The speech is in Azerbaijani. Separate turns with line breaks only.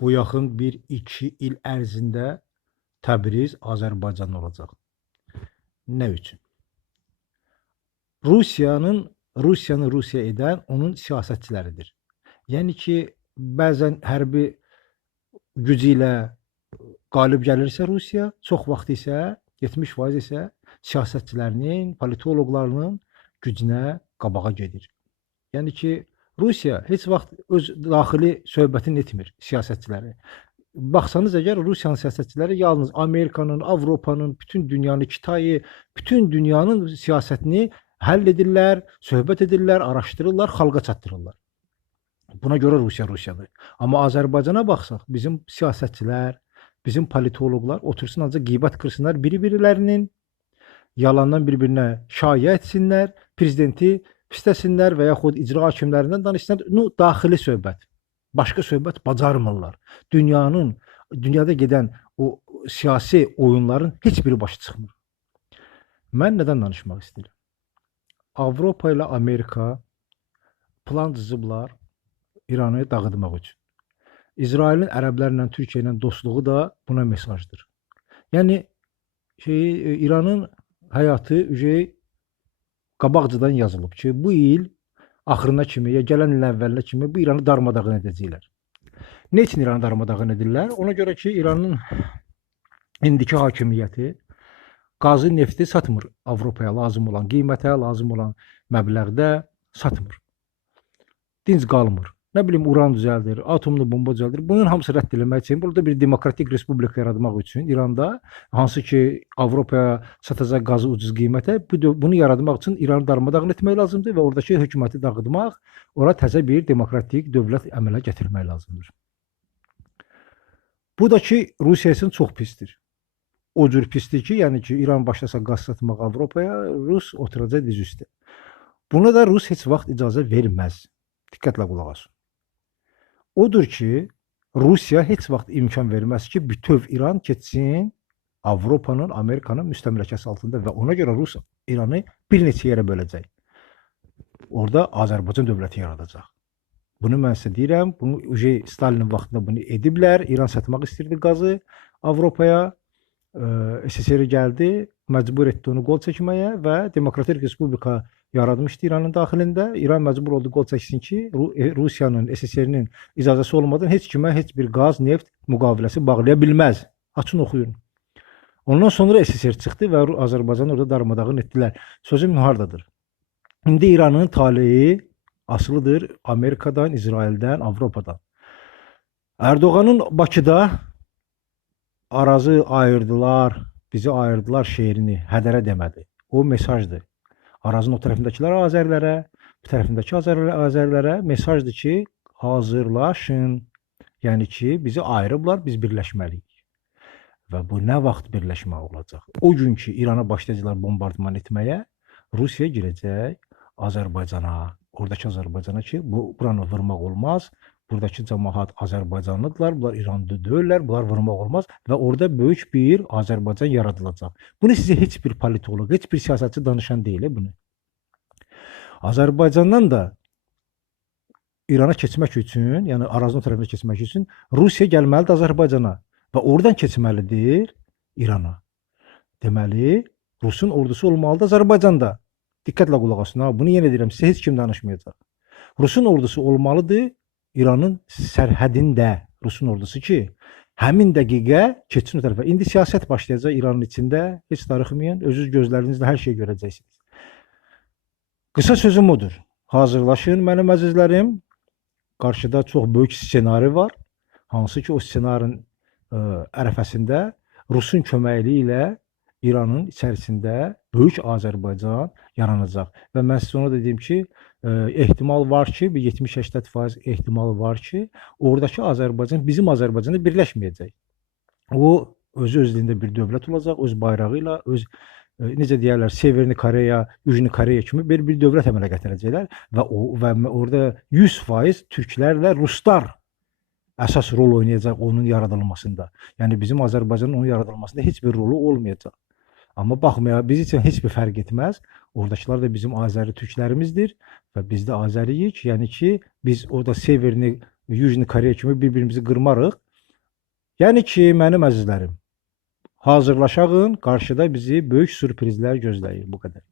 bu yaxın 1-2 il ərzində Təbriz Azərbaycan olacaq. Nə üçün? Rusiyanın Rusiyanı Rusiya edən onun siyasətçiləridir. Yəni ki, bəzən hərbi gücü ilə qalib gəlirsə Rusiya, çox vaxt isə 70% isə siyasətçilərinin, politoloqlarının gücünə qabağa gedir. Yəni ki, Rusiya heç vaxt öz daxili söhbətini etmir siyasətçiləri. Baxsanız əgər Rusiyanın siyasətçiləri yalnız Amerikanın, Avropanın, bütün dünyanın, Kitayı, bütün dünyanın siyasətini həll edirlər, söhbət edirlər, araşdırırlar, xalqa çatdırırlar. Buna görə Rusiya Rusiyadır. Amma Azərbaycana baxsaq, bizim siyasətçilər, bizim politoloqlar otursun ancaq qeybət qırsınlar biri-birilərinin, yalandan bir-birinə şayə etsinlər, prezidenti pisləsinlər və yaxud icra hakimlərindən danışsınlar. Nu, daxili söhbət. Başqa söhbət bacarmırlar. Dünyanın, dünyada gedən o siyasi oyunların heç biri başa çıxmır. Mən nədən danışmaq istəyirəm? Avropa ilə Amerika plan cızıblar İranı dağıtmaq üçün. İsrailin ərəblərlə, Türkiyə ilə dostluğu da buna mesajdır. Yəni şey İranın həyatı ücey qabaqcadan yazılıb ki, bu il axırına kimi ya gələn ilin əvvəlinə kimi bu İranı darmadağın edəcəklər. Nə üçün İranı darmadağın edirlər? Ona görə ki, İranın indiki hakimiyyəti qazı, nefti satmır Avropaya lazım olan qiymətə, lazım olan məbləğdə satmır. Dinc qalmır. Nə bilim uran düzəldir, atomlu bomba düzəldir. Bunun hamısı rədd etmək üçün burada bir demokratik respublika yaratmaq üçün İranda hansı ki Avropaya satacaq qazı ucuz qiymətə bu bunu yaratmaq üçün İranı darmadağın etmək lazımdır və oradakı hökuməti dağıtmaq, ora təzə bir demokratik dövlət əmələ gətirmək lazımdır. Bu da ki Rusiya üçün çox pisdir. O cür pisdir ki, yəni ki İran başlasa qaz satmaq Avropaya, Rus oturacaq diz üstə. Buna da Rus heç vaxt icazə verməz. Diqqətlə qulaq asın. Odur ki, Rusiya heç vaxt imkan verməz ki, bütöv İran keçsin Avropanın, Amerikanın müstəmləkəsi altında və ona görə Rus İranı bir neçə yerə böləcək. Orada Azərbaycan dövləti yaradacaq. Bunu mən sizə deyirəm, bunu uje Stalinin vaxtında bunu ediblər. İran satmaq istirdi qazı Avropaya. SSR gəldi, məcbur etdi onu qol çəkməyə və Demokratik Respublika yaratmışdı İranın daxilində. İran məcbur oldu qol çəksin ki, e, Rusiyanın, SSR-nin icazəsi olmadan heç kimə heç bir qaz, neft müqaviləsi bağlaya bilməz. Açın oxuyun. Ondan sonra SSR çıxdı və Azərbaycanı orada darmadağın etdilər. Sözüm hardadır? İndi İranın taleyi asılıdır Amerikadan, İsraildən, Avropadan. Erdoğan'ın Bakıda arazı ayırdılar, bizi ayırdılar şeirini hədərə demədi. O mesajdır. Arazın o tərəfindəkilər Azərlərə, bu tərəfindəki Azərlərə, Azərlərə mesajdır ki, hazırlaşın. Yəni ki, bizi ayırıblar, biz birləşməliyik. Və bu nə vaxt birləşmə olacaq? O gün ki, İrana başlayacaqlar bombardman etməyə, Rusiya girəcək Azərbaycana, oradakı Azərbaycana ki, bu buranı vurmaq olmaz. Buradakı cəmaət Azərbaycanlıdırlar, bunlar İranlı deyillər, bunlar vurmaq olmaz və orada böyük bir Azərbaycan yaradılacaq. Bunu sizə heç bir politoloq, heç bir siyasətçi danışan deyil e, bunu. Azərbaycandan da İrana keçmək üçün, yəni Arazın tərəfinə keçmək üçün Rusiya gəlməlidir Azərbaycana və oradan keçməlidir İrana. Deməli, Rusun ordusu olmalıdır Azərbaycanda. Diqqətlə qulaq asın ha. Bunu yenə deyirəm, sizə heç kim danışmayacaq. Rusun ordusu olmalıdır İranın sərhədində Rusun ordusu ki, həmin dəqiqə keçsin o tərəfə. İndi siyasət başlayacaq İranın içində. Heç darıxmayın, özünüz gözlərinizlə hər şeyi görəcəksiniz. Qısa sözüm odur. Hazırlaşın mənim əzizlərim. Qarşıda çox böyük ssenari var. Hansı ki o ssenarinin ə, ərəfəsində Rusun köməkliyi ilə İranın içərisində böyük Azərbaycan yaranacaq. Və mən sizə onu da deyim ki, ə, ehtimal var ki, bir 70-80% ehtimal var ki, oradakı Azərbaycan bizim Azərbaycanda birləşməyəcək. O özü özlüyündə bir dövlət olacaq, öz bayrağı ilə, öz ə, necə deyirlər, Severni Koreya, Yužni Koreya kimi bir bir dövlət əmələ gətirəcəklər və o və orada 100% türklərlə ruslar əsas rol oynayacaq onun yaradılmasında. Yəni bizim Azərbaycanın onun yaradılmasında heç bir rolu olmayacaq. Amma baxmayaraq biz üçün heç bir fərq etməz. Oradakılar da bizim Azəri türklərimizdir və biz də Azəriyik. Yəni ki, biz orada Severni, Yužni Koreya kimi bir-birimizi qırmarıq. Yəni ki, mənim əzizlərim, hazırlaşağın, qarşıda bizi böyük sürprizlər gözləyir. Bu qədər.